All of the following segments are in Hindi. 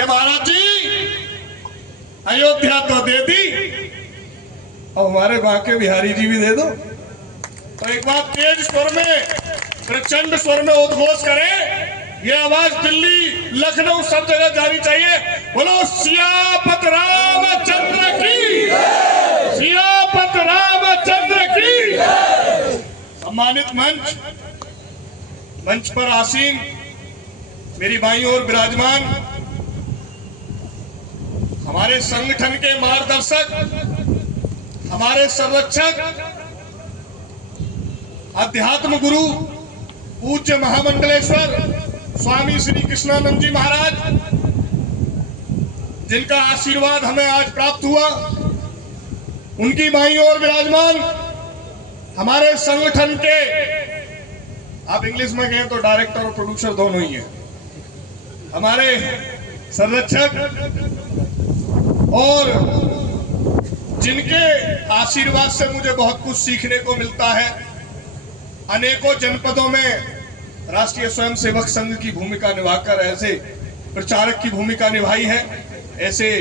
कि महाराज जी अयोध्या तो दे दी, और हमारे बांके बिहारी जी भी दे दो। तो एक बार तेज स्वर में, प्रचंड स्वर में उद्घोष करें, ये आवाज दिल्ली, लखनऊ सब जगह जानी चाहिए। बोलो सियापत रामचंद्र की, सियापत रामचंद्र की। सम्मानित मंच पर आसीन मेरी बाईं ओर विराजमान हमारे संगठन के मार्गदर्शक, हमारे संरक्षक, अध्यात्म गुरु पूज्य महामंडलेश्वर स्वामी श्री कृष्णानंद जी महाराज, जिनका आशीर्वाद हमें आज प्राप्त हुआ, उनकी बाईं ओर विराजमान हमारे संगठन के, आप इंग्लिश में कहें तो डायरेक्टर और प्रोड्यूसर दोनों ही हैं, हमारे संरक्षक, और जिनके आशीर्वाद से मुझे बहुत कुछ सीखने को मिलता है। अनेकों जनपदों में राष्ट्रीय स्वयंसेवक संघ की भूमिका निभाकर ऐसे प्रचारक की भूमिका निभाई है, ऐसे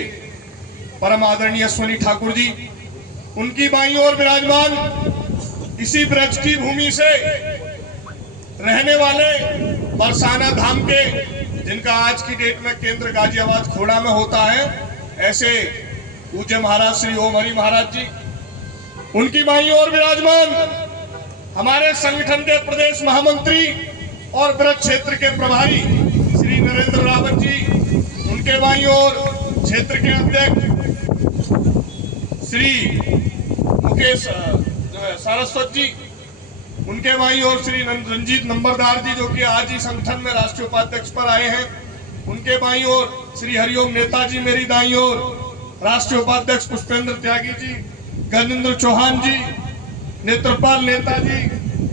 परम आदरणीय अश्विनी ठाकुर जी, उनकी बाईं ओर विराजमान इसी ब्रज की भूमि से रहने वाले बरसाना धाम के, जिनका आज की डेट में केंद्र गाजियाबाद खोड़ा में होता है, ऐसे पूज्य महाराज श्री ओम हरि महाराज जी, उनकी बाईं ओर विराजमान हमारे संगठन के प्रदेश महामंत्री और ब्रज क्षेत्र के प्रभारी श्री नरेंद्र रावत जी, उनके बाईं ओर क्षेत्र के अध्यक्ष श्री मुकेश सारस्वत जी, उनके बाईं ओर श्री रंजीत नंबरदार जी, जो कि आज ही संगठन में राष्ट्रीय उपाध्यक्ष पर आए हैं, उनके बाईं ओर श्री हरिओम नेताजी, मेरी दाईं ओर राष्ट्रीय उपाध्यक्ष पुष्पेंद्र त्यागी जी, गजेंद्र चौहान जी, नेत्रपाल नेताजी,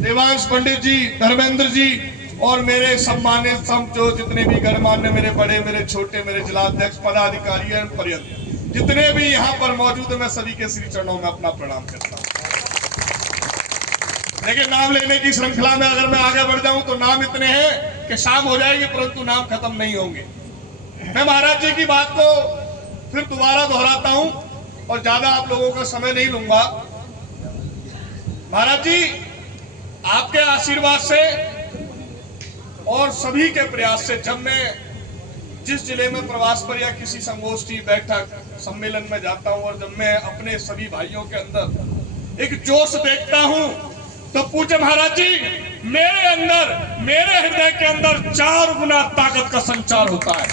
देवांश पंडित जी, धर्मेंद्र जी, और मेरे सम्मानित जो जितने भी गणमान्य, मेरे बड़े, मेरे छोटे, मेरे जिलाध्यक्ष, पदाधिकारी पर्यंत जितने भी यहाँ पर मौजूद है, मैं सभी के श्री चरणों में अपना प्रणाम करता हूँ। लेकिन नाम लेने की श्रृंखला में अगर मैं आगे बढ़ जाऊं तो नाम इतने हैं कि शाम हो जाएगी, परंतु नाम खत्म नहीं होंगे। मैं महाराज जी की बात को फिर दोबारा दोहराता हूं और ज्यादा आप लोगों का समय नहीं लूंगा। महाराज जी, आपके आशीर्वाद से और सभी के प्रयास से जब मैं जिस जिले में प्रवास पर या किसी संगोष्ठी, बैठक, सम्मेलन में जाता हूं, और जब मैं अपने सभी भाइयों के अंदर एक जोश देखता हूं, तो पूज्य महाराज जी, मेरे अंदर, मेरे हृदय के अंदर 4 गुना ताकत का संचार होता है।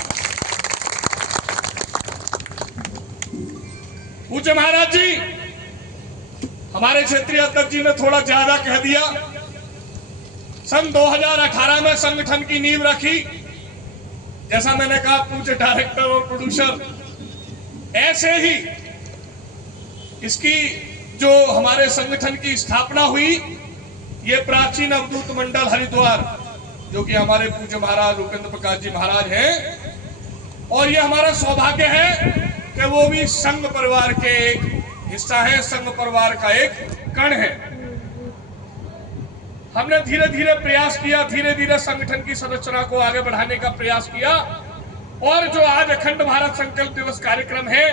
पूज्य महाराज जी, हमारे क्षेत्रीय अध्यक्ष जी ने थोड़ा ज्यादा कह दिया। सन 2018 में संगठन की नींव रखी, जैसा मैंने कहा, पूज्य डायरेक्टर और प्रोड्यूसर, ऐसे ही इसकी जो हमारे संगठन की स्थापना हुई, ये प्राचीन अवधूत मंडल हरिद्वार, जो कि हमारे पूज्य महाराज उपेंद्र प्रकाश जी महाराज हैं, और ये हमारा सौभाग्य है कि वो भी संघ परिवार के एक हिस्सा है, संघ परिवार का एक कण है। हमने धीरे धीरे प्रयास किया, धीरे धीरे संगठन की संरचना को आगे बढ़ाने का प्रयास किया, और जो आज अखंड भारत संकल्प दिवस कार्यक्रम है,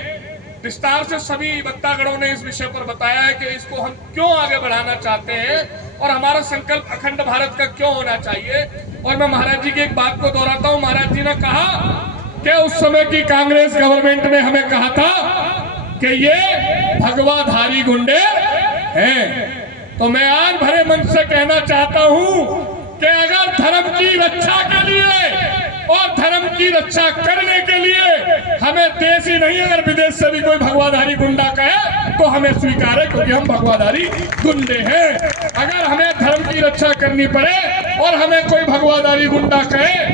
विस्तार से सभी वक्तागणों ने इस विषय पर बताया है कि इसको हम क्यों आगे बढ़ाना चाहते हैं और हमारा संकल्प अखंड भारत का क्यों होना चाहिए। और मैं महाराज जी की एक बात को दोहराता हूं। महाराज जी ने कहा कि उस समय की कांग्रेस गवर्नमेंट ने हमें कहा था कि ये भगवाधारी गुंडे हैं। तो मैं आज भरे मन से कहना चाहता हूं कि अगर धर्म की रक्षा के लिए और धर्म की रक्षा करने के लिए हमें देश ही नहीं, अगर विदेश से भी कोई भगवाधारी गुंडा कहे तो हमें स्वीकार है, क्योंकि हम भगवाधारी गुंडे हैं। अगर हमें धर्म की रक्षा करनी पड़े और हमें कोई भगवाधारी गुंडा कहे